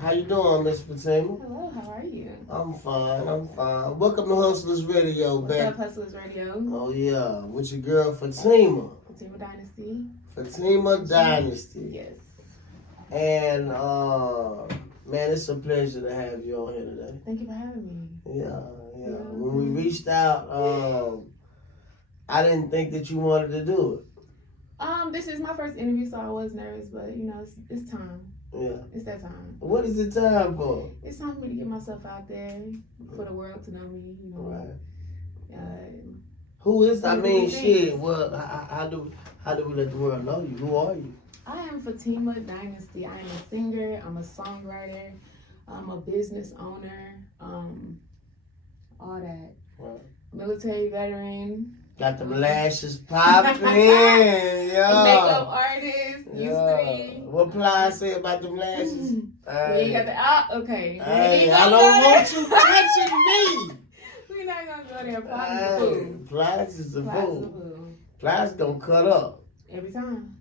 How you doing, Miss Fatima? Hello, how are you? I'm fine. Welcome to Hustlers Radio, What's baby. up, Hustlers Radio? Oh, yeah. With your girl, Fatima. Fatima Dynasty. Fatima Dynasty. Yes. And, man, it's a pleasure to have you on here today. Thank you for having me. Yeah. When we reached out, I didn't think that you wanted to do it. This is my first interview, so I was nervous, but, you know, it's time. Yeah. It's that time. What is it time for? It's time for me to get myself out there, for the world to know me, you know. Right. Who is, I mean, shit, well, how do we let the world know you? Who are you? I am Fatima Dynasty. I am a singer, I'm a songwriter, I'm a business owner, all that. Right. Military veteran. Got them lashes popping, yeah. Makeup artist, used to be. What Ply say about them lashes? Hey. You got the okay. Hey, I don't want you touching me. We're not gonna go there. Plies is a fool. Plies don't cut up. Every time.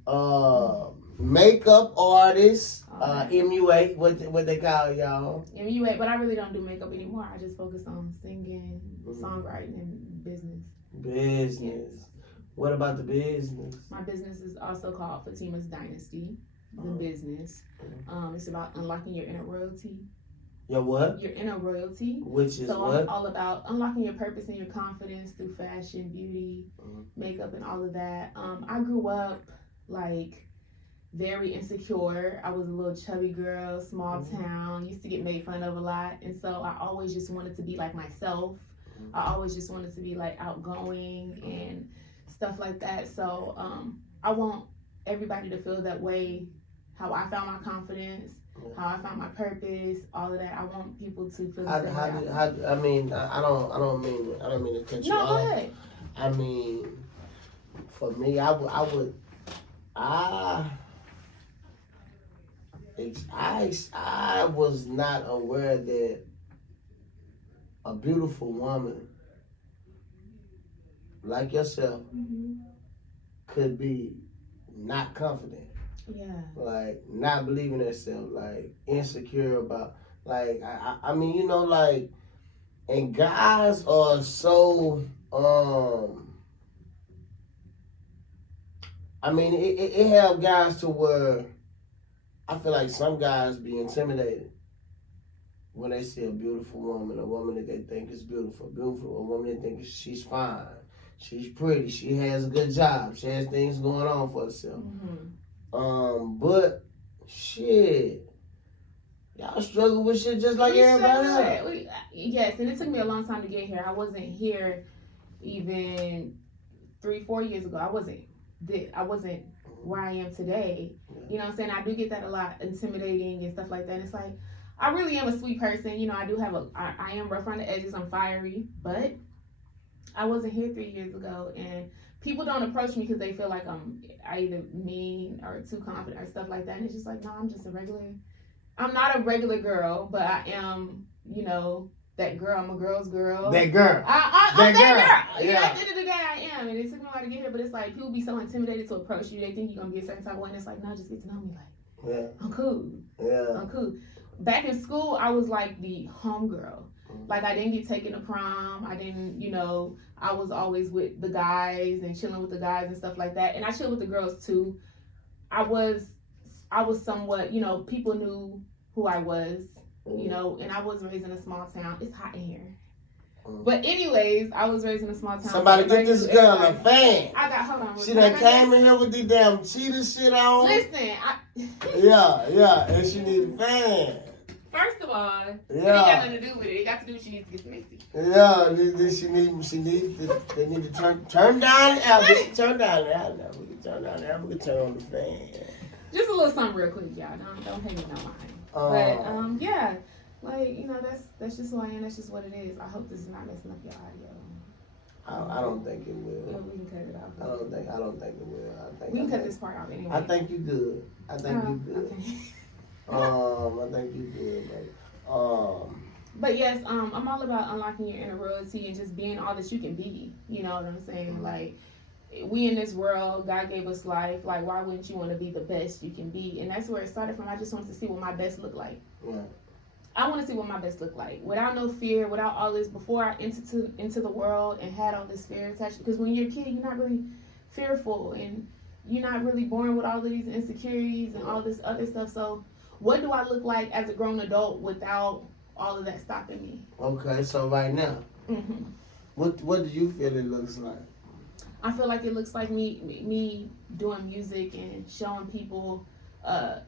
Makeup artist, MUA, what they call y'all? MUA, but I really don't do makeup anymore. I just focus on singing, songwriting, and business. Business. Yes. What about the business? My business is also called Fatima's Dynasty. The business. It's about unlocking your inner royalty. Your what? Your inner royalty. Which is so what? I'm all about unlocking your purpose and your confidence through fashion, beauty, makeup, and all of that. I grew up like very insecure. I was a little chubby girl, small town, used to get made fun of a lot. And so I always just wanted to be like myself. I always just wanted to be like outgoing and stuff like that. So I want everybody to feel that way. How I found my confidence, how I found my purpose, all of that. I want people to feel the same way. I mean, I don't mean to cut you off. No, go ahead. I mean, for me, I was not aware that a beautiful woman like yourself could be not confident. Yeah. Like, not believing herself, like, insecure about, like, I mean, you know, like, and guys are so, I mean, it have guys to where I feel like some guys be intimidated when they see a beautiful woman, a woman that they think is beautiful, a woman they think she's fine, she's pretty, she has a good job, she has things going on for herself. But shit, y'all struggle with shit just like everybody else. Yes, and it took me a long time to get here. I wasn't here even 3-4 years ago. I wasn't where I am today. You know what I'm saying? I do get that a lot, intimidating and stuff like that. And it's like, I really am a sweet person. You know, I am rough around the edges. I'm fiery, but I wasn't here 3 years ago, and people don't approach me because they feel like I'm either mean or too confident or stuff like that. And it's just like, no, I'm not a regular girl, but I am, you know, that girl. I'm a girl's girl. That girl. I'm that girl. Yeah. At the end of the day, I am. And it took me a while to get here, but it's like, people be so intimidated to approach you. They think you're going to be a certain type of way. And it's like, no, just get to know me. Like, I'm cool. Yeah. I'm cool. Back in school, I was like the homegirl. Like, I didn't get taken to prom. I didn't, you know, I was always with the guys and chilling with the guys and stuff like that. And I chilled with the girls too. I was somewhat, you know, people knew who I was, you know, and I was raised in a small town. It's hot in here. But anyways, I was raised in a small town. Somebody get this girl a fan. Hold on. She done came in here with the damn cheetah shit on. Listen, Yeah, and she need a fan. First of all, it ain't got nothing to do with it. It got to do with she needs to get messy. Yeah, they need to turn down the album. Turn down the album. We can turn down the album. We can turn on the fan. Just a little something real quick, y'all. Don't hate me no mind. But yeah, like, you know, that's just who I am. That's just what it is. I hope this is not messing up your audio. I don't think it will. Yeah, we can cut it off. I don't think it will. We can cut this part out anyway. I think you good. I think you good. Okay. I think you good, baby. But yes, I'm all about unlocking your inner royalty and just being all that you can be. You know what I'm saying? Like, we in this world, God gave us life. Like, why wouldn't you want to be the best you can be? And that's where it started from. I just wanted to see what my best looked like. Right. I want to see what my best looked like without no fear, without all this. Before I entered into the world and had all this fear attached, because when you're a kid, you're not really fearful and you're not really born with all of these insecurities and all this other stuff. So, what do I look like as a grown adult without all of that stopping me? Okay, so right now, what do you feel it looks like? I feel like it looks like me doing music and showing people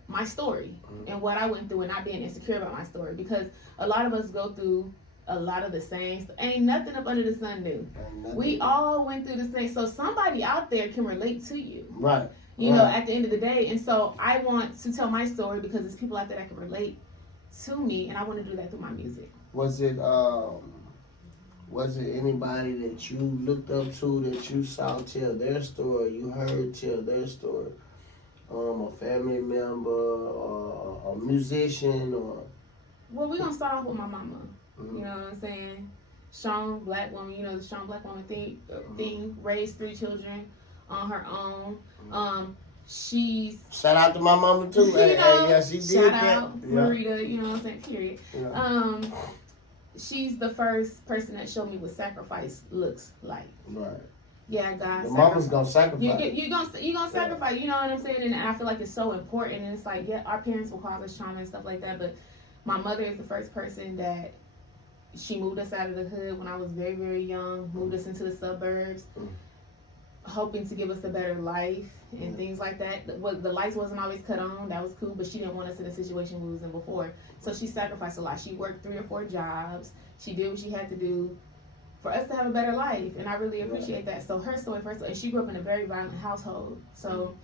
my story and what I went through, and not being insecure about my story, because a lot of us go through a lot of the same. Ain't nothing up under the sun new. We all went through the same. So somebody out there can relate to you. Right. You know, at the end of the day. And so I want to tell my story because there's people out there that can relate to me, and I want to do that through my music. Was it anybody that you looked up to, that you saw tell their story, you heard tell their story? A family member, or a musician, or? Well, we're going to start off with my mama. You know what I'm saying? Strong black woman, you know, the strong black woman thing, raised 3 children on her own. She's... Shout out to my mama, too. You know, yeah, she did shout that. out, Marita, you know what I'm saying? Period. Yeah. She's the first person that showed me what sacrifice looks like. Right. Yeah, God. The mama's gonna sacrifice. You're gonna sacrifice. You know what I'm saying? And I feel like it's so important. And it's like, yeah, our parents will cause us trauma and stuff like that. But my mother is the first person that she moved us out of the hood when I was very, very young. Moved us into the suburbs, hoping to give us a better life and things like that. The lights wasn't always cut on. That was cool, but she didn't want us in the situation we was in before. So she sacrificed a lot. She worked 3 or 4 jobs. She did what she had to do for us to have a better life, and I really appreciate that. So her story first, and she grew up in a very violent household. So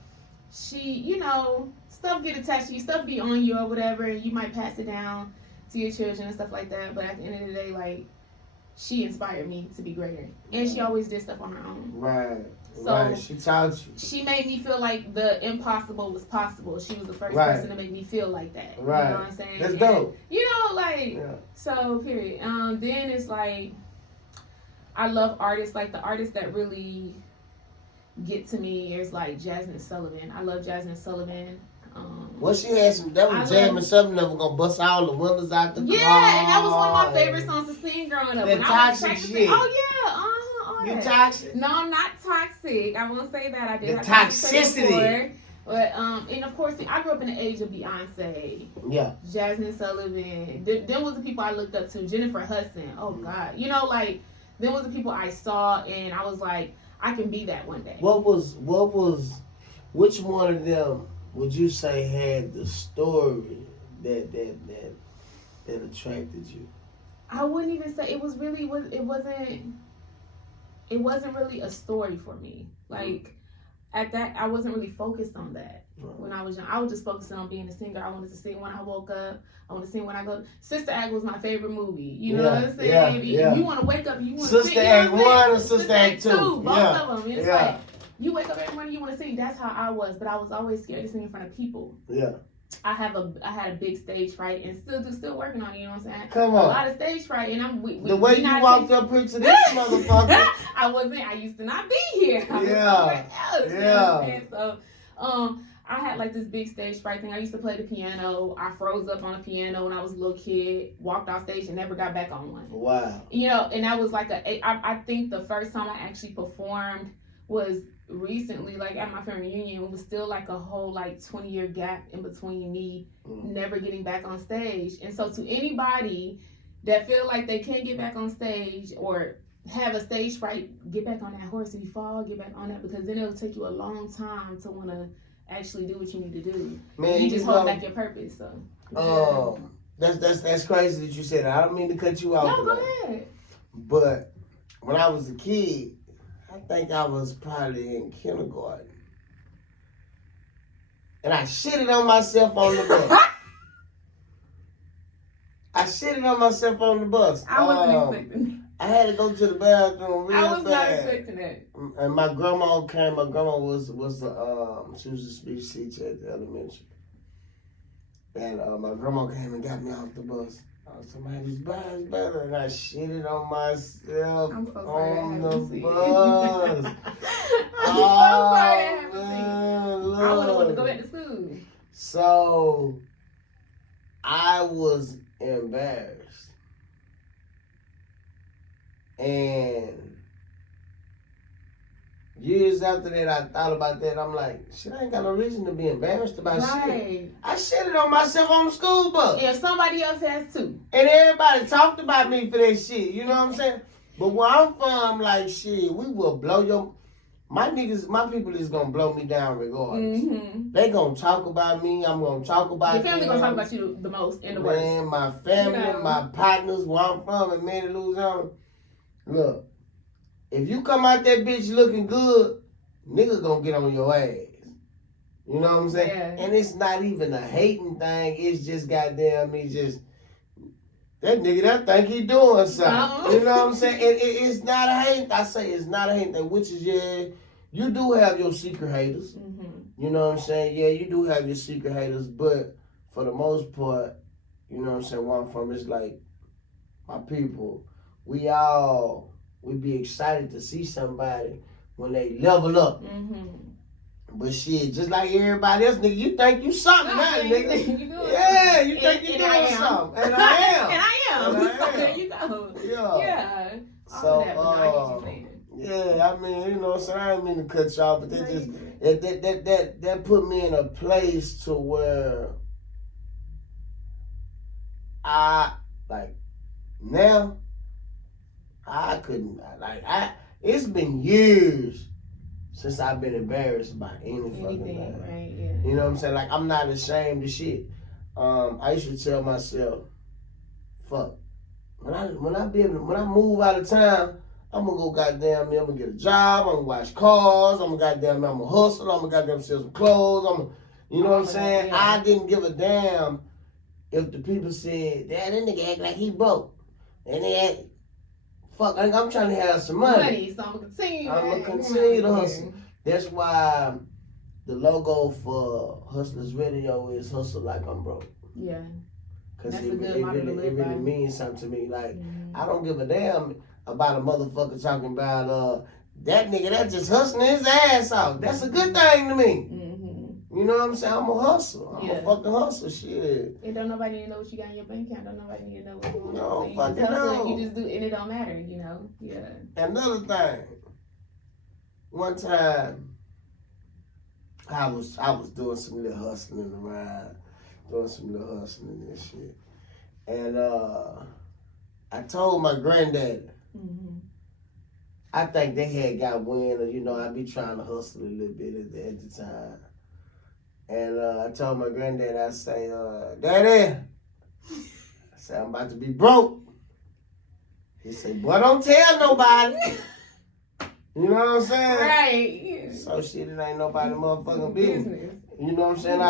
she, you know, stuff get attached to you, stuff be on you or whatever, and you might pass it down to your children and stuff like that. But at the end of the day, like, she inspired me to be greater, and she always did stuff on her own. Right. So right. She taught you. She made me feel like the impossible was possible. She was the first person to make me feel like that. Right. You know what I'm saying? That's dope. You know, like, so period. Then it's like, I love artists. Like, the artists that really get to me is like Jasmine Sullivan. I love Jasmine Sullivan. Well, she had some. That was Jasmine Sullivan that was gonna bust all the windows out the car. Yeah, and that was one of my favorite songs to sing growing up. That toxic shit. Oh yeah, You toxic? No, I'm not toxic. I won't say that. I did. The toxicity. But and of course, I grew up in the age of Beyonce. Yeah. Jasmine Sullivan. Them was the people I looked up to. Jennifer Hudson. Oh God, you know, like, them was the people I saw, and I was like, I can be that one day. Which one of them would you say had the story that attracted you? I wouldn't even say it wasn't really a story for me. Like, at that, I wasn't really focused on that when I was young. I was just focusing on being a singer. I wanted to sing when I woke up. I want to sing when I go. Sister Act was my favorite movie. You know what I'm saying? Yeah. You want to wake up, you want to sing. Sister Act 1 and Sister Act 2. Both of them. It's like, you wake up every morning, you want to sing. That's how I was. But I was always scared to sing in front of people. Yeah. I had a big stage fright, and still working on it. You know what I'm saying? Come on. A lot of stage fright, and the way you walked up here to this motherfucker. I used to not be here. I was somewhere else. You know what I'm saying? So, I had like this big stage fright thing. I used to play the piano. I froze up on a piano when I was a little kid. Walked off stage and never got back on one. Wow. You know, and that was like I think the first time I actually performed was recently, like at my family reunion. It was still like a whole like 20-year gap in between me never getting back on stage. And so to anybody that feel like they can't get back on stage or have a stage fright, get back on that horse. If you fall, get back on that, because then it'll take you a long time to want to actually do what you need to do. Man, you just hold back your purpose. So that's crazy that you said that. I don't mean to cut you off. No, go ahead. But when I was a kid, I think I was probably in kindergarten, and I shitted on myself on the bus. I wasn't expecting that. I had to go to the bathroom real fast. I was not expecting that. And my grandma came. My grandma was she was a speech teacher at the elementary. And my grandma came and got me off the bus. I was talking about this bus better, and I shitted on myself on the bus. I'm so sorry that happened to man, you. I would have wanted to go back to school. So, I was embarrassed. And years after that, I thought about that. I'm like, shit, I ain't got no reason to be embarrassed about shit. I shitted on myself on the school bus. Yeah, somebody else has too. And everybody talked about me for that shit. You know what I'm saying? But where I'm from, like, shit, we will blow your... My niggas, my people is gonna blow me down regardless. Mm-hmm. They gonna talk about me. I'm gonna talk about your family them. gonna talk about you the most and the worst. Man, my family, my partners, where I'm from in Manny, Louisiana. Look, if you come out that bitch looking good, niggas gonna get on your ass. You know what I'm saying? Yeah. And it's not even a hating thing. It's just goddamn me just... That nigga that think he doing something. You know what I'm saying? It's not a hate. I say it's not a hate thing, which is, yeah, you do have your secret haters. Mm-hmm. You know what I'm saying? Yeah, you do have your secret haters, but for the most part, you know what I'm saying, where I'm from, it's like, my people, we be excited to see somebody when they level up. Mm-hmm. But shit, just like everybody else, nigga, you think you something now, nigga. Yeah, you think you doing something. And I am. And I am. And I am. So there you go. Yeah. Yeah. So, I get you saying. yeah, I mean, you know what I'm saying? I didn't mean to cut you off, but that put me in a place to where now, I couldn't, it's been years since I've been embarrassed by anything fucking thing. Right, yeah. You know what I'm saying? Like, I'm not ashamed of shit. I used to tell myself, fuck, when I move out of town, I'm gonna go goddamn me, I'm gonna get a job, I'm gonna wash cars, I'm gonna hustle, I'm gonna goddamn sell some clothes, you know what I'm saying? Yeah. I didn't give a damn if the people said, "Dad, that nigga act like he broke." And they act, fuck, I'm trying to have some money. So I'm gonna continue to hustle. That's why the logo for Hustlers Radio is Hustle Like I'm Broke. Yeah. Because it really means something to me. Like, I don't give a damn about a motherfucker talking about that nigga that just hustling his ass off. That's a good thing to me. You know what I'm saying? I'm a hustle. I'm a fucking hustle. Shit. It don't nobody need to know what you got in your bank account. Don't nobody need to know what's going on. No, fucking no. You just do, and it don't matter, you know? Yeah. Another thing. One time, I was doing some little hustling around, and shit. And I told my granddaddy, I think they had got wind of, you know, I be trying to hustle a little bit at the time. And I told my granddad, I say, Daddy, I said, I'm about to be broke. He said, boy, don't tell nobody. You know what I'm saying? Right. So shit, it ain't nobody motherfucking business. You know what I'm saying?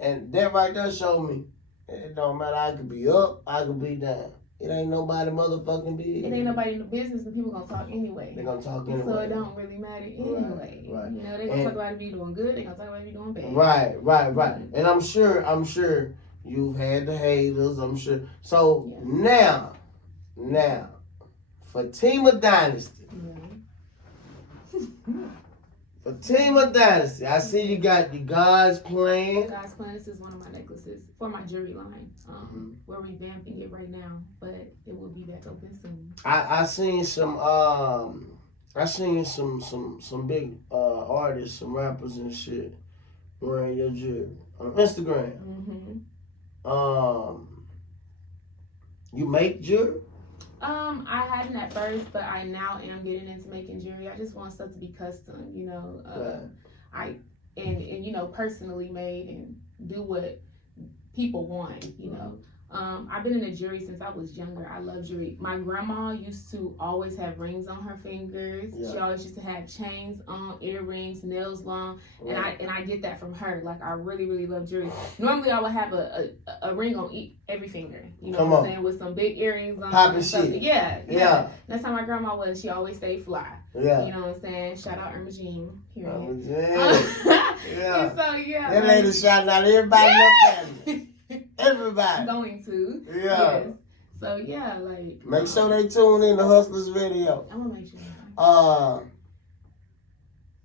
And that right there showed me, it don't matter, I could be up, I could be down. It ain't nobody motherfucking business. It ain't nobody in the business, and people gonna talk anyway. They gonna talk anyway. So it don't really matter anyway. Right. You know, they gonna talk about if you doing good. They gonna talk about if you doing bad. Right. And I'm sure you've had the haters. I'm sure. So now, Fatima Dynasty. Fatima Dynasty. I see you got the God's Plan. God's Plan. This is one of my necklaces for my jewelry line. We're revamping it right now, but it will be back open soon. I seen some big artists, some rappers and shit wearing your jewelry on Instagram. You make jewelry? I hadn't at first, but I now am getting into making jewelry. I just want stuff to be custom, you know. And you know, personally made and do what people want, you know. I've been in the jewelry since I was younger. I love jewelry. My grandma used to always have rings on her fingers. She always used to have chains on, earrings, nails long, and I get that from her. Like, I really, really love jewelry. Normally, I would have a ring on every finger. You know what I'm saying? With some big earrings on. Poppin' shit. Yeah. That's how my grandma was. She always stayed fly. Yeah. You know what I'm saying? Shout out Irma Jean. Yeah. And so, yeah. That lady shouting out everybody in her family. Everybody. Going to. Yeah. Yes. So, yeah, like. Make sure they tune in to Hustlers Video. I'm going to make sure.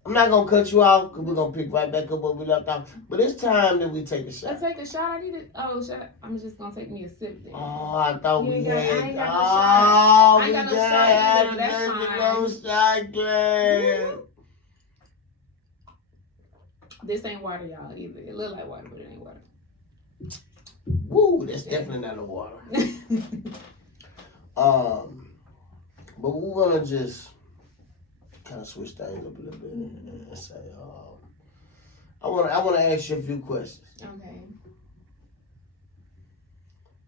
I'm not gonna cut you off because we're gonna pick right back up where we left off. But it's time that we take a shot. Let's take a shot. I need it. Oh, shot. I'm just gonna take me a sip then. Oh, I thought we had. I ain't got no shot. I ain't got no shot. No, that's fine. No shot glass. This ain't water, y'all, either. It look like water, but it ain't water. Woo, that's definitely not the water. But we're gonna just kind of switch things up a little bit and say, I wanna ask you a few questions. Okay.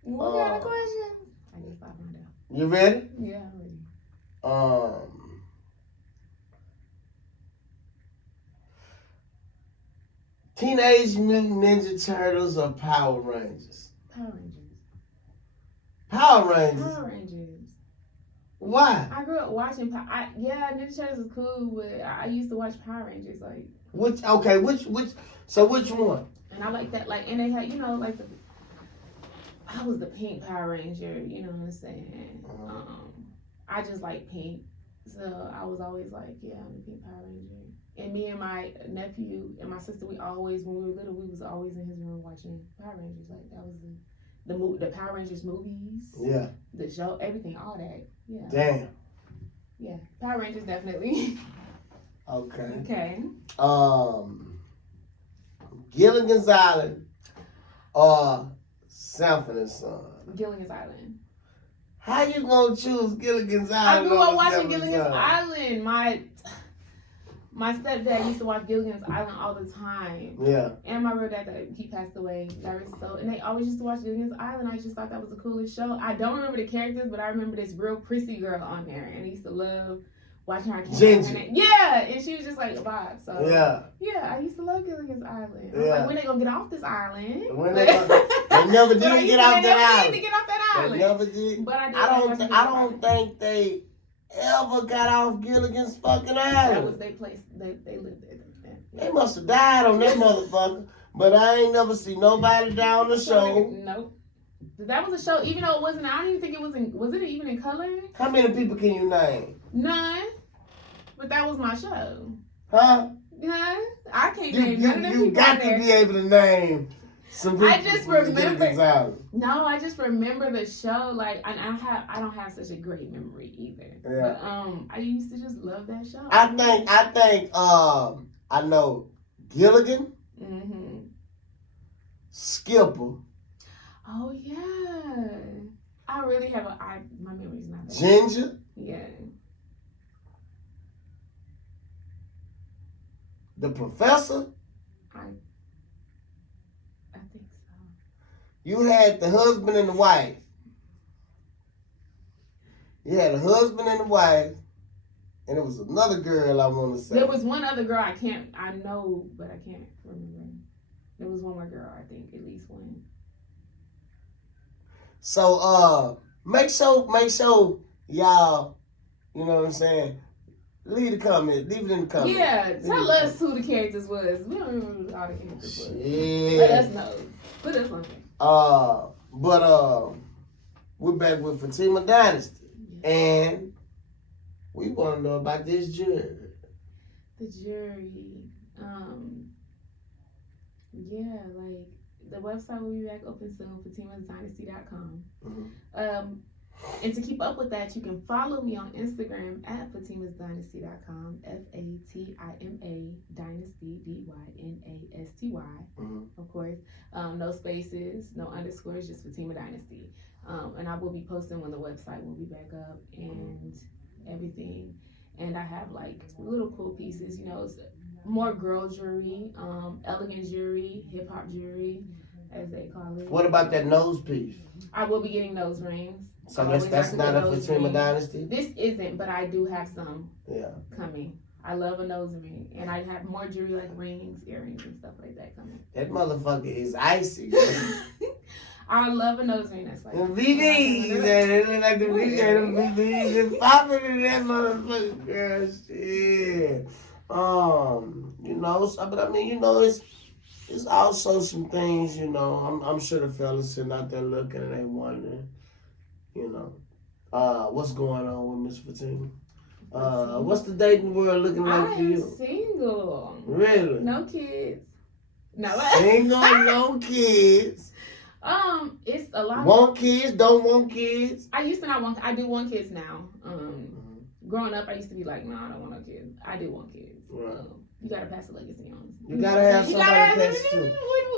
What kind of questions? I guess I'll find out. You ready? Yeah, I'm ready. Teenage Mutant Ninja Turtles or Power Rangers? Power Rangers. Power Rangers? Power Rangers. Why? I grew up watching Ninja Turtles is cool, but I used to watch Power Rangers, like. Which one? And I like that, like, and they had, like I was the pink Power Ranger, you know what I'm saying? I just like pink, so I was always like, yeah, I'm the pink Power Ranger. And me and my nephew and my sister, when we were little, we was always in his room watching Power Rangers. Like, that was the Power Rangers movies. Yeah. The show, everything, all that. Yeah. Damn. Yeah. Power Rangers, definitely. Okay. Okay. Gilligan's Island or Sanford and Son? Gilligan's Island. How you gonna choose Gilligan's I Island? grew up watching Gilligan's Island. My stepdad used to watch Gilligan's Island all the time. Yeah. And my real dad, he passed away. And they always used to watch Gilligan's Island. I just thought that was the coolest show. I don't remember the characters, but I remember this real prissy girl on there. And I used to love watching her. Ginger. Yeah, and she was just like a vibe. So yeah, I used to love Gilligan's Island. I was Yeah. like, when they gonna get off this island? They never did get off that island. They get off that island. They never did. But I don't think they ever got off Gilligan's fucking island. That was their place. They lived there. They must have died on that motherfucker. But I ain't never see nobody down the show. Nope. That was a show, even though it wasn't. I don't even think it was it even in color? How many people can you name? None. But that was my show. Huh? Huh? I can't name none of them people. You got to be able to name some people. I just remember. No, I just remember the show. Like, and I don't have such a great memory either. Yeah. But I used to just love that show. I think I know Gilligan. Mm-hmm. Skipper. Oh yeah. I really have my memory's not that Ginger. good. Yeah. The Professor. I think so. You had the husband and the wife. You had a husband and a wife, and it was another girl I want to say. There was one other girl I know, but I can't remember. There was one more girl, I think, at least one. So make sure y'all, you know what I'm saying, leave it in the comments. Yeah, tell us who the characters was. We don't remember who all the characters was. Yeah. Let us know. Put us on there. But we're back with Fatima Dynasty, and we want to know about this jury. The jury, yeah, like the website will be back open soon, FatimaDynasty.com. Mm-hmm. And to keep up with that, you can follow me on Instagram at FatimaDynasty.com, FATIMA Dynasty, DYNASTY. Mm-hmm. Of course, no spaces, no underscores, just Fatima Dynasty. And I will be posting when the website will be back up and everything. And I have like little cool pieces, more girl jewelry, elegant jewelry, hip hop jewelry, as they call it. What about that nose piece? I will be getting nose rings. So that's not a Fatima Dynasty? This isn't, but I do have some coming. I love a nose ring. And I have more jewelry like rings, earrings, and stuff like that coming. That motherfucker is icy. I love a nose ring that's like VVs, they look like the VVs just popping in that motherfucker, girl. Shit. But I mean, it's also some things, I'm sure the fellas sitting out there looking and they wondering, what's going on with Miss Fatima? What's the dating world looking like for I'm you? single. Really? No kids. No. Single, no kids. It's a lot. Want kids? Don't want kids? I used to not want. I do want kids now. Growing up, I used to be like, no, I don't want no kids. I do want kids. Right. You gotta pass the legacy on. You gotta have somebody to pass it to.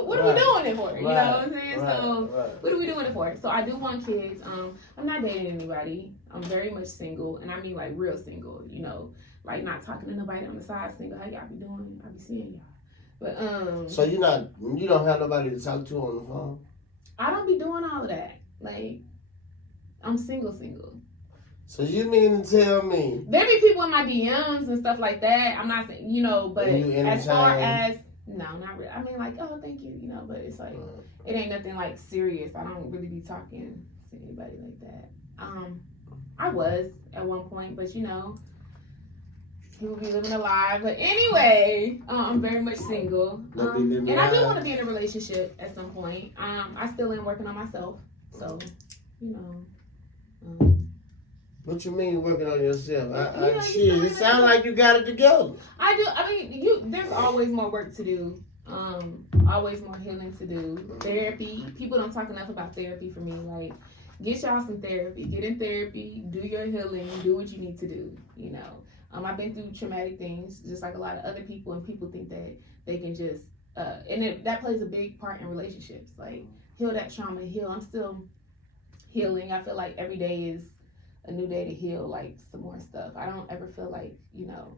What are we doing it for? You know what I'm saying? Right. So what are we doing it for? So I do want kids. I'm not dating anybody. I'm very much single, and I mean like real single. You know, like not talking to nobody on the side. Single. How y'all be doing? I be seeing y'all. But So you don't have nobody to talk to on the phone? I don't be doing all of that. Like I'm single. So you mean to tell me there be people in my DMs and stuff like that. I'm not saying, you know, but as far as no, not really. I mean, like, oh, thank you, you know, but it's like it ain't nothing like serious. I don't really be talking to anybody like that. I was at one point, but you know, people be living a lie. But anyway, I'm very much single, and I do want to be in a relationship at some point. I still am working on myself, so you know. What you mean working on yourself? Shit, it sounds like you got it together. I do. I mean, there's always more work to do. Always more healing to do. Therapy. People don't talk enough about therapy for me. Like, get y'all some therapy. Get in therapy. Do your healing. Do what you need to do. You know. I've been through traumatic things, just like a lot of other people, and people think that they can just that plays a big part in relationships. Like, heal that trauma. Heal. I'm still healing. I feel like every day is a new day to heal, like some more stuff. I don't ever feel like, you know,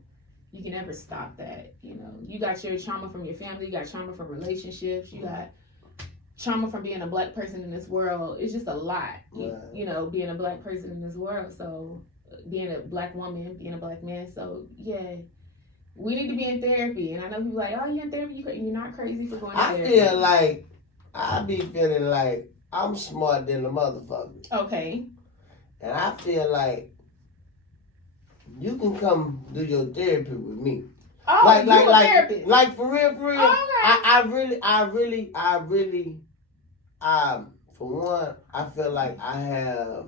you can ever stop that. You know, you got your trauma from your family, you got trauma from relationships, you got trauma from being a black person in this world. It's just a lot, you know, being a black person in this world. So being a black woman, being a black man. So yeah, we need to be in therapy. And I know people like, oh, you're in therapy, you're not crazy for going to therapy. I be feeling like I'm smart than the motherfucker. Okay. And I feel like you can come do your therapy with me. Oh, therapist. Like for real. Oh, okay. I really, for one, I feel like I have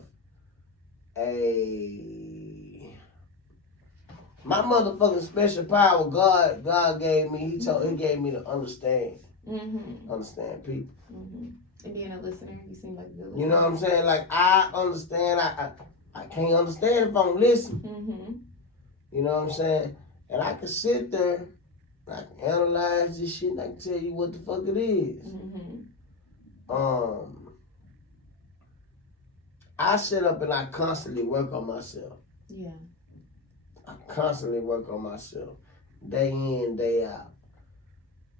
my motherfucking special power. God gave me. He gave me to understand people. Mm-hmm. And being a listener, you seem like a good listener. You know what I'm saying? Like, I understand. I can't understand if I don't listen. Mm-hmm. You know what I'm saying? And I can sit there, and I can analyze this shit, and I can tell you what the fuck it is. Mm-hmm. I sit up and I constantly work on myself. Yeah. I constantly work on myself, day in, day out.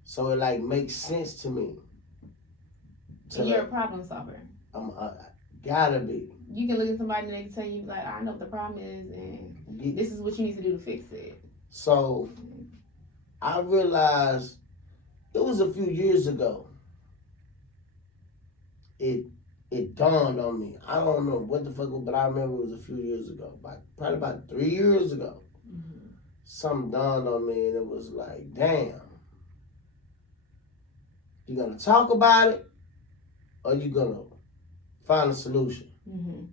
So it like makes sense to me. So you're a problem solver. I gotta be. You can look at somebody and they can tell you, like, I know what the problem is, and this is what you need to do to fix it. So I realized it was a few years ago. It dawned on me. I don't know what the fuck, but I remember it was a few years ago, probably about 3 years ago. Mm-hmm. Something dawned on me, and it was like, damn. You gonna talk about it? Or you gonna find a solution? Mm-hmm.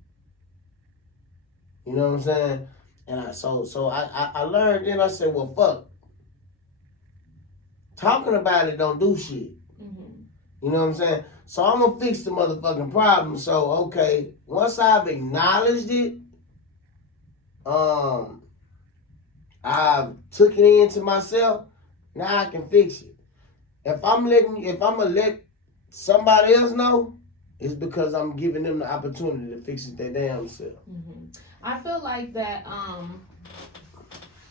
You know what I'm saying? And I learned. Then I said, well, fuck. Talking about it don't do shit. Mm-hmm. You know what I'm saying? So I'm gonna fix the motherfucking problem. So okay, once I've acknowledged it, I've took it into myself. Now I can fix it. If I'm gonna let somebody else know, it's because I'm giving them the opportunity to fix it their damn self. Mm-hmm. I feel like that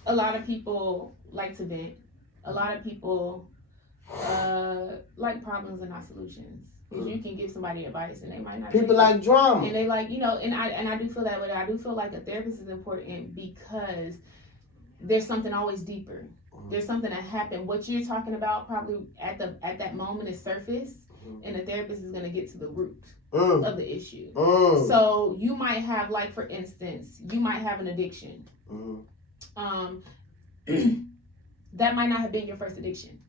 a lot of people like to vent. A lot of people like problems and not solutions. Because you can give somebody advice and they might not. People like drama. And they like, you know, and I do feel that way. I do feel like a therapist is important because there's something always deeper. There's something that happened. What you're talking about probably at that moment is surface, and the therapist is going to get to the root of the issue. So you might have, like, for instance, you might have an addiction. That might not have been your first addiction.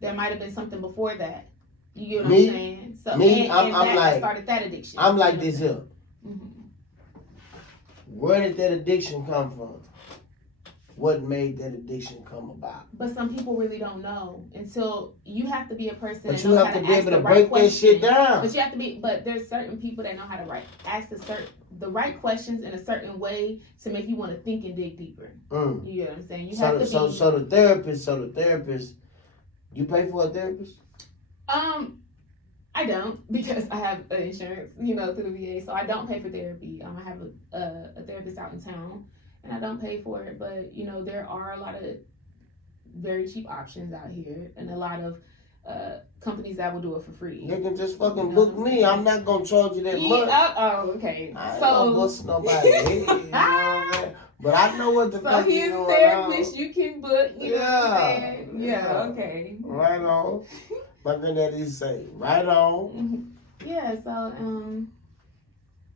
There might have been something before that. You get what I'm saying? So I'm that like, started that addiction. I'm like this here. Where did that addiction come from? what made that addiction come about. But some people really don't know until you have to be a person. But that you knows have how to to be ask able the to right break that question. shit down. But you have to be. But there's certain people that know how to ask the right questions in a certain way to make you want to think and dig deeper. Mm. You know what I'm saying? You So have the, to so be. so the therapist. You pay for a therapist? I don't because I have insurance, through the VA, so I don't pay for therapy. I have a therapist out in town, and I don't pay for it. But there are a lot of very cheap options out here, and a lot of companies that will do it for free. They can just fucking book me. I'm not gonna charge you that much. Okay. I ain't gonna bust nobody. You know what I'm saying? But I know what the fuck is going on. So he's a therapist you can book. You know what I'm Yeah. saying? Yeah. Okay. Right on. My granddaddy used to say, right on. Yeah. So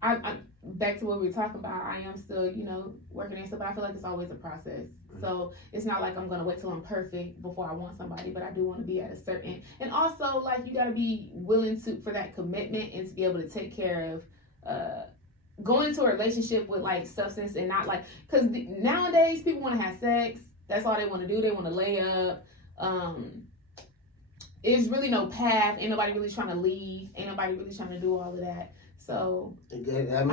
I back to what we were talking about. I am still working on stuff, but I feel like it's always a process. So it's not like I'm gonna wait till I'm perfect before I want somebody, but I do want to be at a certain. And also, like, you gotta be willing for that commitment and to be able to take care of. Go into a relationship with like substance and not like, because nowadays people want to have sex. That's all they want to do. They want to lay up. There's really no path. Ain't nobody really trying to leave. Ain't nobody really trying to do all of that. So I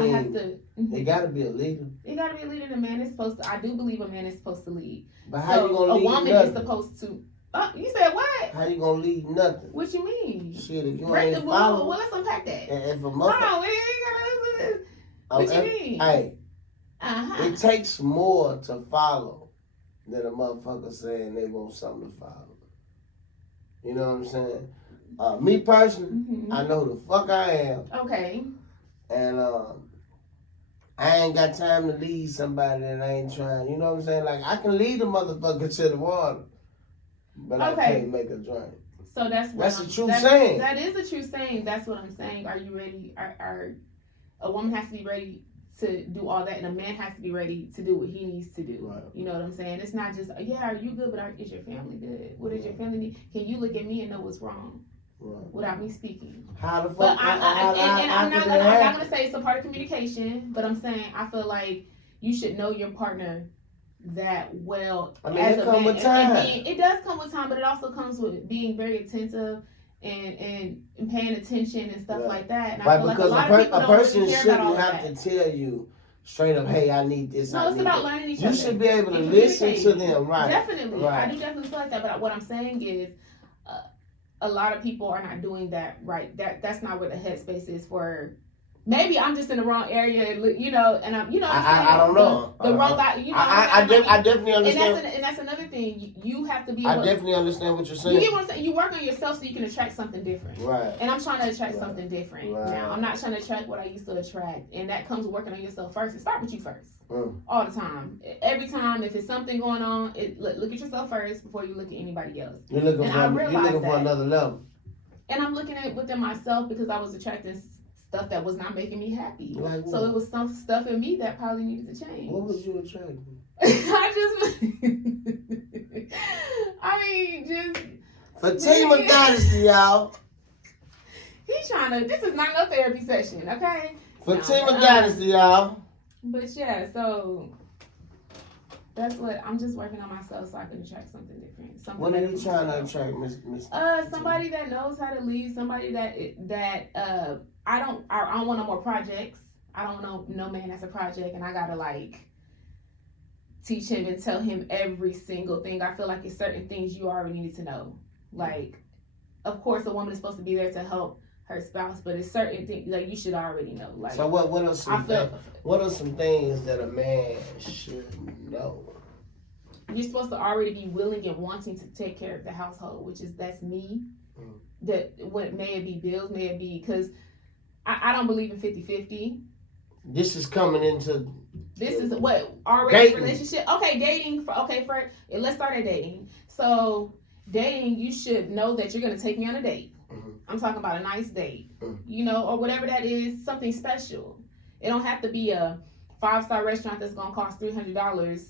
have to. It got to be a leader. It got to be a leader. And a man is supposed to. I do believe a man is supposed to lead. But how you gonna lead? A woman nothing? is supposed to. You said what? How you gonna lead nothing? What you mean? Shit, if you Break ain't the follow. Well, let's unpack that. If a Hold mother, on, we ain't gonna. What you mean? Hey, Uh-huh. it takes more to follow than a motherfucker saying they want something to follow. You know what I'm saying? Me personally, I know who the fuck I am. Okay. And I ain't got time to lead somebody that I ain't trying. You know what I'm saying? Like, I can lead a motherfucker to the water, but I can't make a drink. So that's a true saying. That is a true saying. That's what I'm saying. Are you ready? A woman has to be ready to do all that, and a man has to be ready to do what he needs to do. Right. You know what I'm saying? It's not just, are you good, but is your family good? What does your family need? Can you look at me and know what's wrong? Right. Without me speaking. How the fuck? But I'm not gonna say it's a part of communication, but I'm saying I feel like you should know your partner that well. I mean, it comes with time. It does come with time, but it also comes with being very attentive and paying attention and stuff like that. And right, I feel because like a lot of people a person don't really care about all shouldn't have to tell you straight up, hey, I need this. No, it's about learning each other. You should be able to listen to them, right? Definitely, right. I do definitely feel like that. But what I'm saying is, a lot of people are not doing that right. That's not where the headspace is for. Maybe I'm just in the wrong area, and I'm, I don't know. The wrong guy, I definitely understand. And that's another thing. You have to be. I definitely understand what you're saying. You get what I'm saying? You work on yourself so you can attract something different. Right. And I'm trying to attract something different right. now. I'm not trying to attract what I used to attract, and that comes with working on yourself first. And start with you first. All the time. Every time, if it's something going on, look at yourself first before you look at anybody else. You're looking for another level. And I'm looking at it within myself because I was attracting stuff that was not making me happy. Like so it was some stuff in me that probably needed to change. What was you attracting? Fatima Dynasty, y'all. He's trying to. This is not no therapy session, okay? Fatima Dynasty, y'all. But yeah, so that's what I'm just working on myself so I can attract something different. What are you trying to attract, Miss? Somebody that knows how to lead. Somebody that I don't want no more projects. I don't know no man that's a project, and I gotta like teach him and tell him every single thing. I feel like it's certain things you already need to know. Like, of course, a woman is supposed to be there to help her spouse, but it's certain things like you should already know. Like, so what are some things that a man should know? You're supposed to already be willing and wanting to take care of the household, that's me. That what may it be bills, may it be because I don't believe in 50-50. This is coming into. This is what already relationship. Okay, dating. Let's start at dating. So dating, you should know that you're gonna take me on a date. I'm talking about a nice date, or whatever that is, something special. It don't have to be a 5-star restaurant that's gonna cost $300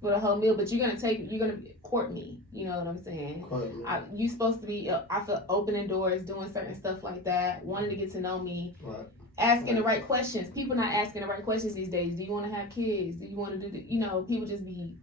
for the whole meal, but you're gonna court me. You know what I'm saying? You supposed to be, I feel, opening doors, doing certain stuff like that, wanting to get to know me, asking the right questions. People not asking the right questions these days. Do you want to have kids? Do you want to do people just be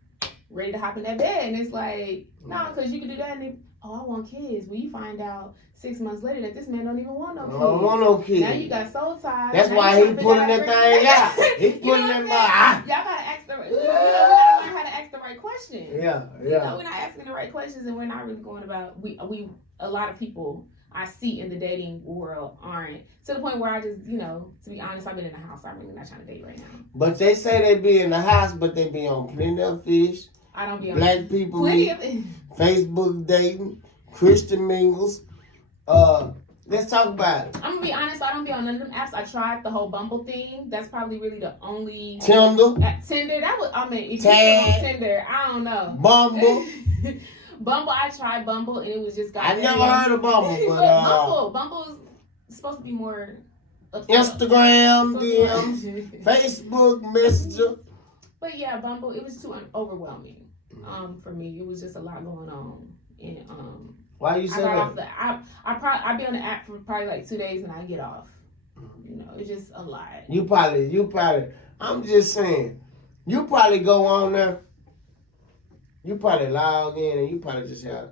ready to hop in that bed, and it's like, no, because you can do that, and then, I want kids. Well, you find out 6 months later that this man don't even want no kids. Don't want no kids. Now you got soul ties. That's why he pulling that thing out. He pulling that out. Y'all gotta ask we gotta learn how to ask the right questions. Yeah. You know, we're not asking the right questions, and we're not really going about. We a lot of people I see in the dating world aren't, to the point where I just, to be honest, I've been in the house. I'm really not trying to date right now. But they say they be in the house, but they be on Plenty of Fish. I don't be on Black people Plenty meet, Facebook dating, Christian mingles. Let's talk about it. I'm gonna be honest, I don't be on none of them apps. I tried the whole Bumble thing. That's probably really the only Tinder. Tinder. That was, if you on Tinder, I don't know. Bumble. Bumble, I tried Bumble, and it was just I never heard of Bumble, but Bumble's supposed to be more Instagram DMs, Facebook Messenger. But yeah, Bumble, it was too overwhelming. For me, it was just a lot going on, and why you say that? I'd be on the app for probably like 2 days, and I get off. It's just a lot. You probably. I'm just saying, you probably go on there. You probably log in and you probably just have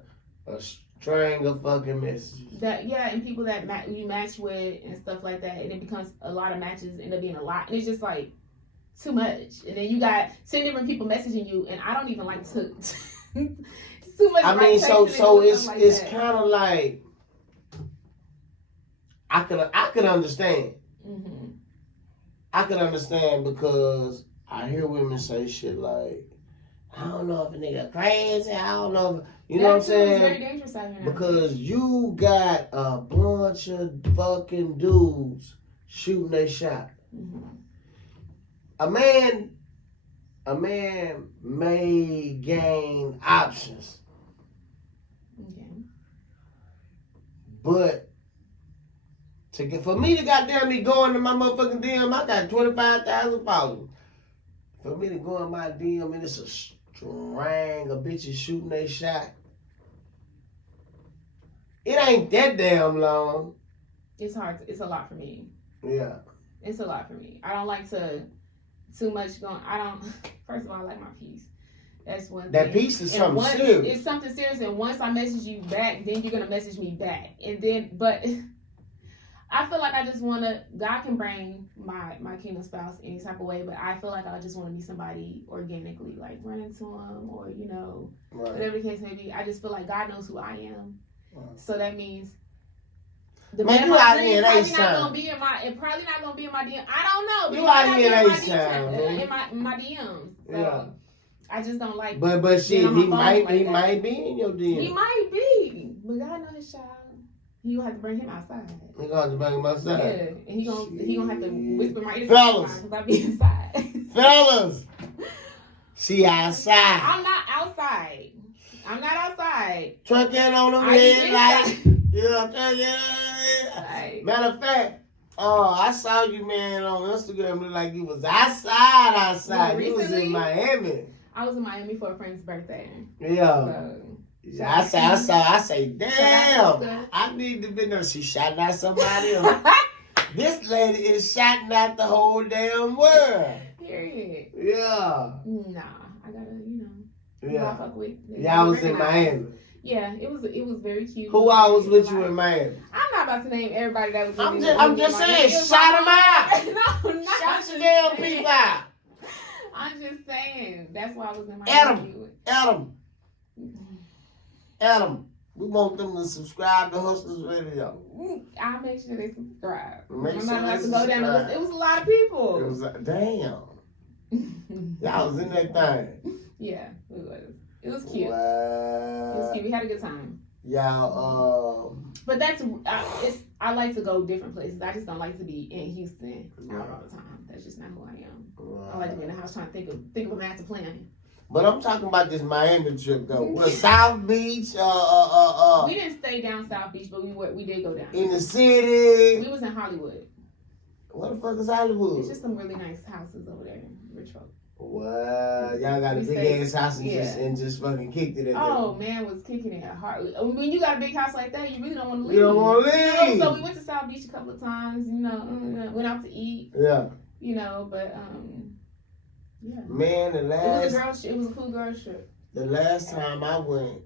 a string of fucking messages. And people that you match with and stuff like that, and it becomes a lot of matches, end up being a lot, and it's just like too much. And then you got 10 different people messaging you, and I don't even like to. It's too much. I mean, so it's kind of like I could understand. Mm-hmm. I could understand because I hear women say shit like, I don't know if a nigga crazy. I don't know if, you know what I'm saying? It's very dangerous out here now. Because you got a bunch of fucking dudes shooting their shot. Mm-hmm. A man may gain options. Okay. But for me to goddamn be going to my motherfucking DM, I got 25,000 followers. For me to go in my DM and it's a string of bitches shooting they shot, it ain't that damn long. It's hard. It's a lot for me. Yeah. It's a lot for me. I don't like too much going. First of all, I like my peace. That's one thing. That peace is something serious. It's something serious, and once I message you back, then you're gonna message me back, and then but. I feel like I just want to, God can bring my kingdom spouse any type of way, but I feel like I just want to be somebody organically, like run into him or, right. Whatever the case may be. I just feel like God knows who I am. Right. So that means the man, you out here in A-Town. Probably not going to be in my DM. I don't know. You out here in A-Town, in my DMs. So yeah. I just don't like But shit, he might be in your DM. He might be. But God knows his child. He gonna have to bring him outside. He gonna have to bring him outside. Yeah, and he gonna have to whisper my ear. Fellas, because I be inside. Fellas, she outside. I'm not outside. Trucking on the red light. Yeah, trucking on the red. Matter of fact, I saw you, man, on Instagram. Looked like you was outside. You was in Miami. I was in Miami for a friend's birthday. Yeah. So, I say, damn, I need to be there. She shot at somebody else. This lady is shouting at the whole damn world. Period. Yeah. Nah, I gotta, Yeah. Fuck with. Yeah, I was in Miami. Yeah, it was very cute. Who I was with you in Miami? I'm not about to name everybody that was. I'm just saying, shout them out. No, not. Shout your damn people out. I'm just saying, that's why I was in Miami. Adam, we want them to subscribe to Hustlers Radio. I'll make sure they subscribe. I'm not allowed to go down the list. It was a lot of people. It was damn. Y'all was in that thing. Yeah, it was. It was cute. Wow. It was cute. We had a good time. Y'all, But that's I like to go different places. I just don't like to be in Houston out all the time. That's just not who I am. Wow. I like to be in the house trying to think of a master plan. But I'm talking about this Miami trip though. Was South Beach? We didn't stay down South Beach, but we did go down. In the city. We was in Hollywood. What the fuck is Hollywood? It's just some really nice houses over there, rich folk. What? Y'all got a big ass house and just fucking kicked it in there. Oh, man was kicking it hard. When you got a big house like that, you really don't want to leave. You don't want to leave. So we went to South Beach a couple of times, went out to eat. Yeah. But yeah. Man, the last... It was a cool girl trip. The last time I went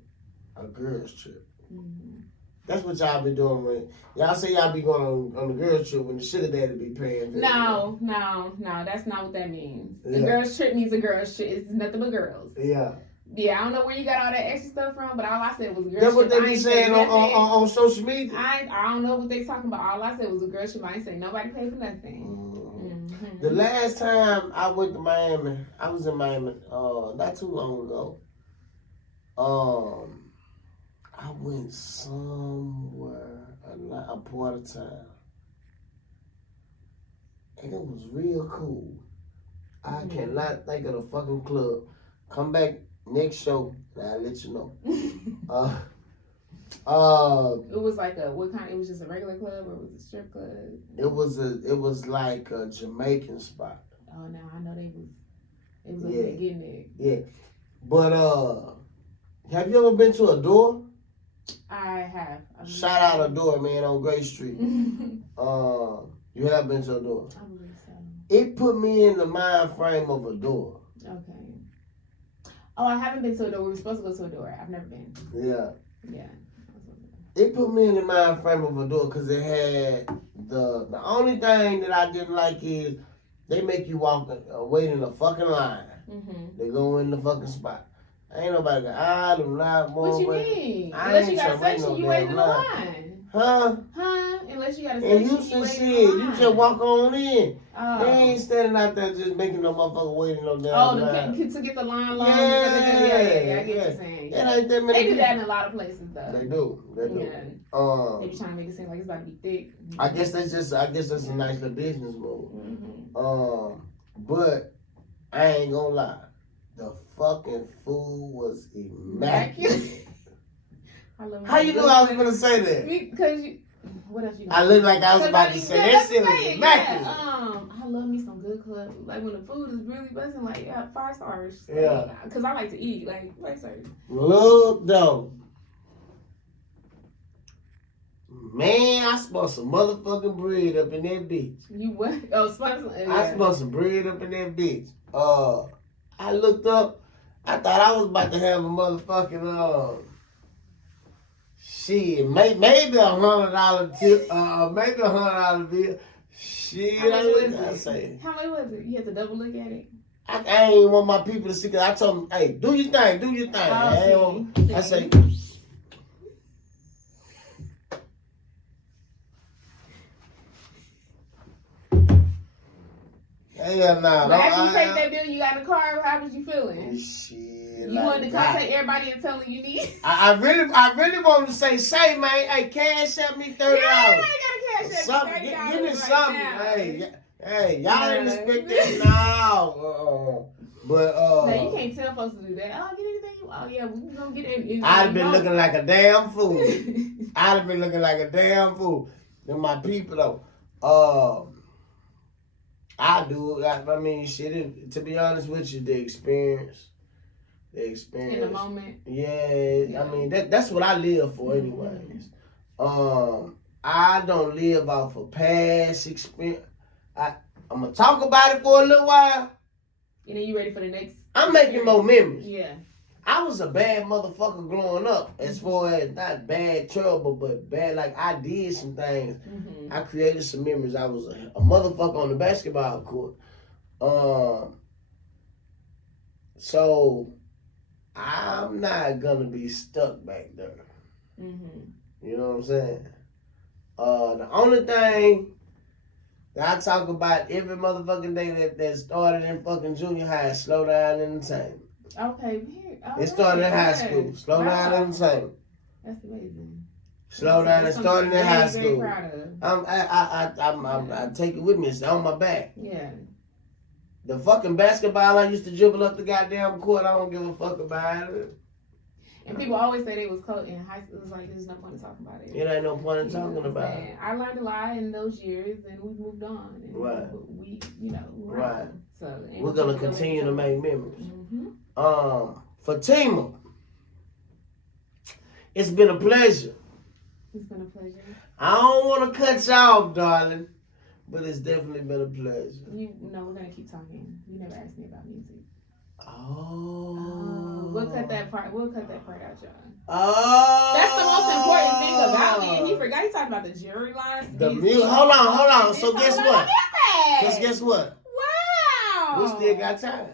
a girls trip. Mm-hmm. That's what y'all be doing when y'all say y'all be going on the girls trip when the sugar daddy be paying. No, that's not what that means. Yeah. A girls trip means a girls trip. It's nothing but girls. Yeah. Yeah, I don't know where you got all that extra stuff from, but all I said was a girls That's what trip. they be saying on social media. I don't know what they talking about. All I said was a girls trip. I ain't say nobody paid for nothing. Mm-hmm. The last time I went to Miami, I was in Miami not too long ago. I went somewhere a part of town, and it was real cool. I cannot think of the fucking club. Come back next show, and I'll let you know. It was like what kind? It was just a regular club, or was it a strip club? It was like a Jamaican spot. Oh, now I know they was over there getting it. Yeah, but have you ever been to a door? I have. Shout out a door, man, on Gray Street. You have been to a door. I believe so. It put me in the mind frame of a door. Okay. Oh, I haven't been to a door. We were supposed to go to a door. I've never been. Yeah. Yeah. It put me in the mind frame of a door because it had the only thing that I didn't like is they make you wait in a fucking line. Mm-hmm. They go in the fucking spot. Ain't nobody got, I do not want to wait. What you mean? I Unless you ain't got a trying to wait section, no you wait in damn the line. line. Huh? Unless you got a And section, Houston you wait shit, in the you line. just walk on in. Oh. They ain't standing out there just making no motherfucker wait in no damn line. To get the line long. Yeah, I get what you're saying. It ain't that many They do people. that in a lot of places, though. They do. Yeah. They be trying to make it seem like it's about to be thick. I guess that's a nice little business move. Mm-hmm. But I ain't gonna lie, the fucking food was immaculate. I love How you knew I was gonna say that? Because you. What else you? I looked like I was about to say that shit was immaculate. Yeah. I love me some good club. Like when the food is really busting, like 5 stars. Yeah. Because I like to eat, like 5 stars. Look though. Man, I spun some motherfucking bread up in that bitch. You what? Oh, spun. I spun some bread up in that bitch. I looked up. I thought I was about to have a motherfucking shit. Maybe $100 tip. Maybe $100 bill. Shit, How much was I it? How much was it? You had to double look at it. I ain't even want my people to see. Cause I told them, hey, do your thing, do your thing. I say. Hell nah. But after you paid that bill, you got in the car. How was you feeling? Shit. You wanted to contact everybody and tell them you need. I really wanted to say, man, hey, cash at me $30. Yeah, everybody got a cash at me. $30 Give me right something. now. Hey, y'all didn't expect that now. But no, you can't tell folks to do that. Oh, get anything you. Oh yeah, we gonna get it. I'd have been looking like a damn fool. I'd have been looking like a damn fool. Then my people though. I do. I mean, shit. To be honest with you, the experience. In the moment. Yeah. I mean, that's what I live for, anyways. I don't live off of past experience. I'm gonna talk about it for a little while. And then you ready for the next? I'm making more memories. Yeah. I was a bad motherfucker growing up, as far as not bad trouble, but bad, like I did some things. Mm-hmm. I created some memories. I was a motherfucker on the basketball court. So I'm not gonna be stuck back there. Mm-hmm. You know what I'm saying? The only thing that I talk about every motherfucking day that started in fucking junior high is slow down entertainment. Okay. It started in high school. Slow down entertainment. That's amazing. Slow down. It started in high school. Very proud of. I take it with me. It's on my back. Yeah. The fucking basketball I used to dribble up the goddamn court, I don't give a fuck about it. And people always say they was close in high school. It's like there's no point in talking about it. It ain't no point in talking about it. I learned a lot in those years, and we moved on. And right. We're right. on. So we're gonna continue to make memories. Mm-hmm. Fatima, it's been a pleasure. It's been a pleasure. I don't want to cut you off, darling, but it's definitely been a pleasure. We're gonna keep talking. You never asked me about music. Oh. We'll cut that part. We'll cut that part out, y'all. Oh. That's the most important thing about me. And he forgot he talked about the jury lines. The music. Hold on. So guess what? Guess what? Wow. We still got time.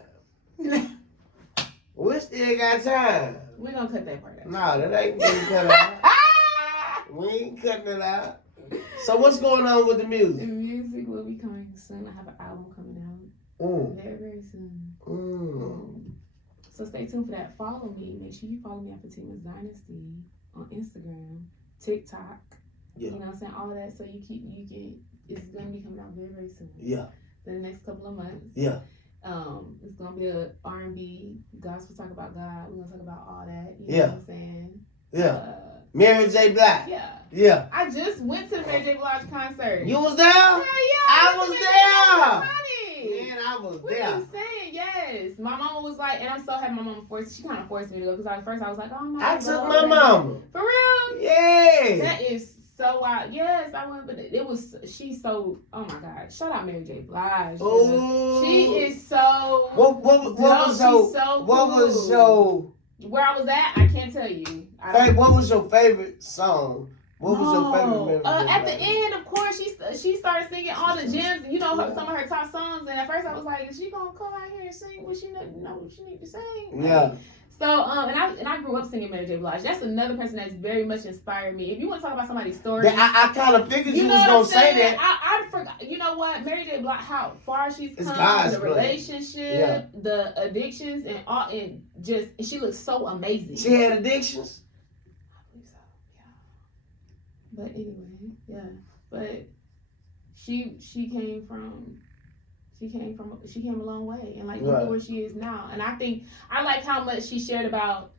We still got time. We're gonna cut that part out. No, that ain't getting cut out. We ain't cutting it out. So what's going on with the The music? music will be coming soon. I have an album coming out very, very soon. So stay tuned for that. Follow me. Make sure you follow me at Fatima Dynasty on Instagram, TikTok. Yeah. You know what I'm saying? All that. So you can. It's gonna be coming out very, very soon. Yeah. The next couple of months. Yeah. It's gonna be a R&B gospel, talk about God. We're gonna talk about all that. You Yeah. know what I'm saying? Yeah. Mary J. Blige. Yeah. Yeah. I just went to the Mary J. Blige concert. You was there? Hell yeah. I was there. Honey. Man, I was What are there. you saying? Yes. My mama was like, and I'm so happy my mama forced. She kind of forced me to go because at first I was like, oh my. I took my mama. For real? Yeah. That is so wild. Yes, I went, but it was. She's so. Oh my God! Shout out Mary J. Blige. Oh. She is so. What was your Where I was at, I can't tell you. what was your favorite song? What was your favorite Mary J. At the Blige? end, of course, she started singing all the gems. You know, some of her top songs. And at first, I was like, "Is she gonna come out here and sing what she know what she need to sing?" Yeah. So and I grew up singing Mary J. Blige. That's another person that's very much inspired me. If you want to talk about somebody's story, I kind of figured you know was what gonna I'm say saying? that. I forgot. You know what? Mary J. Blige, how far she's It's come, God's the plan. relationship, the addictions, and all, and just she looks so amazing. She had addictions. I believe so. Yeah. But anyway, yeah. But she came a long way, and like look at where she is now. And I think I like how much she shared about,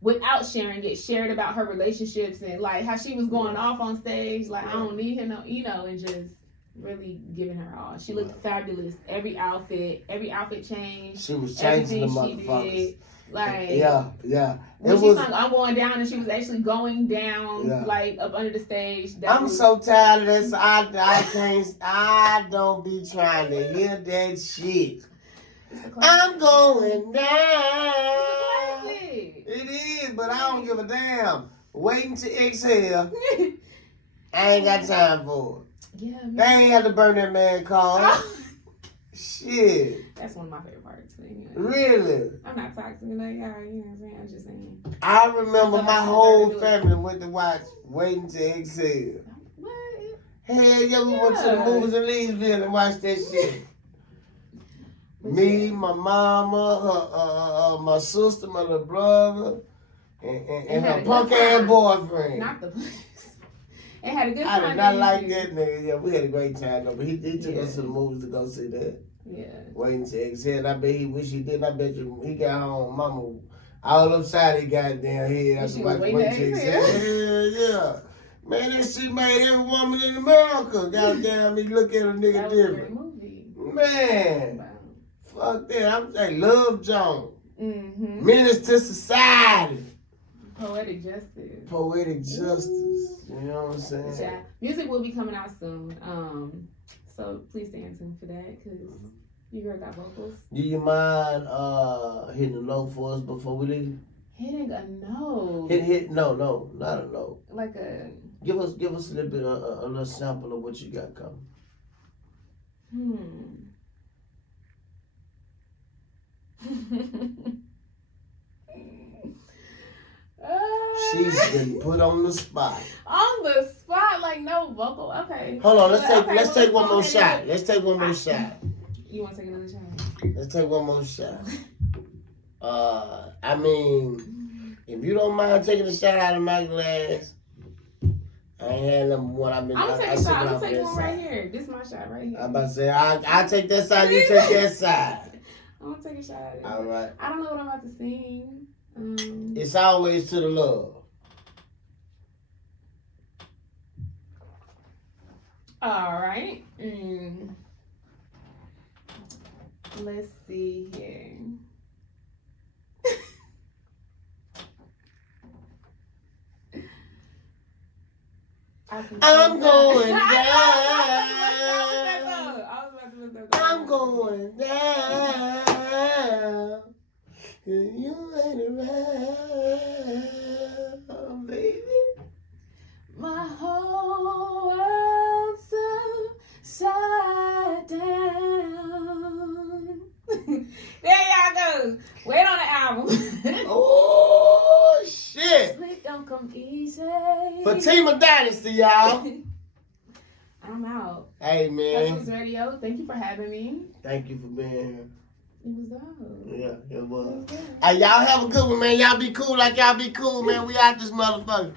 without sharing it, shared about her relationships and like how she was going off on stage, like I don't need him, and just really giving her all. She looked fabulous. Every outfit changed. She was changing the Everything she motherfuckers. did. Like Yeah. when she sung "I'm Going Down" and she was actually going down like up under the stage. I'm so tired of this. I don't be trying to hear that shit. I'm going down. It is, but I don't give a damn. Waiting to exhale. I ain't got time for it. Yeah, they ain't had to burn that man car. Shit. That's one of my favorite parts. Anyway. Really? I'm not toxic enough, y'all. You know what I'm saying? I'm just saying. I remember my whole family went to watch Waiting to Exhale. What? Hell yeah, we went to the movies in Leesville and watched that shit. Me, my mama, my sister, my little brother, and her punk ass boyfriend. Not the It had a good I time. did not like that nigga. Yeah, we had a great time though. But he took us to the movies to go see that. Yeah. Waiting to Exhale. I bet he wish he didn't. I bet you he got home, mama all upside his goddamn head after watching Waiting to Exhale. Hell yeah. Man, that shit made every woman in America. Goddamn, me look at a nigga different. Movie. Man. Wow. Fuck that. I'm saying Love Jones. Mm-hmm. Menace to Society. Poetic Justice. Poetic Justice. You know what I'm saying? Yeah. Music will be coming out soon. So please stay tuned for that because you heard that vocals. Do you mind hitting a note for us before we leave? Hitting a note. No, not a note. Like a. Give us a little bit a little sample of what you got coming. She's been put on the spot. On the spot, like no vocal. Okay. Hold on, let's take one more shot. Let's take one more shot. You want to take another shot? Let's take one more shot. I mean, if you don't mind taking a shot out of my glass, I ain't had number one. I'm gonna take a shot. I'm gonna take one right here. This is my shot right here. I'm about to say, I take that side, you take that side. I'm gonna take a shot at it. All right. I don't know what I'm about to sing. It's always to the love. All right. Let's see here. I'm going down. I was about to look that up. I'm going down. You ain't around, baby. My whole world's upside down. There y'all go. Wait on the album. Oh, shit. Sleep don't come easy. Fatima Dynasty, y'all. I'm out. Hey, man. That's Radio. Thank you for having me. Thank you for being here. It was dope. Yeah, it was. Hey, y'all have a good one, man. Y'all be cool like y'all be cool, man. We out this motherfucker.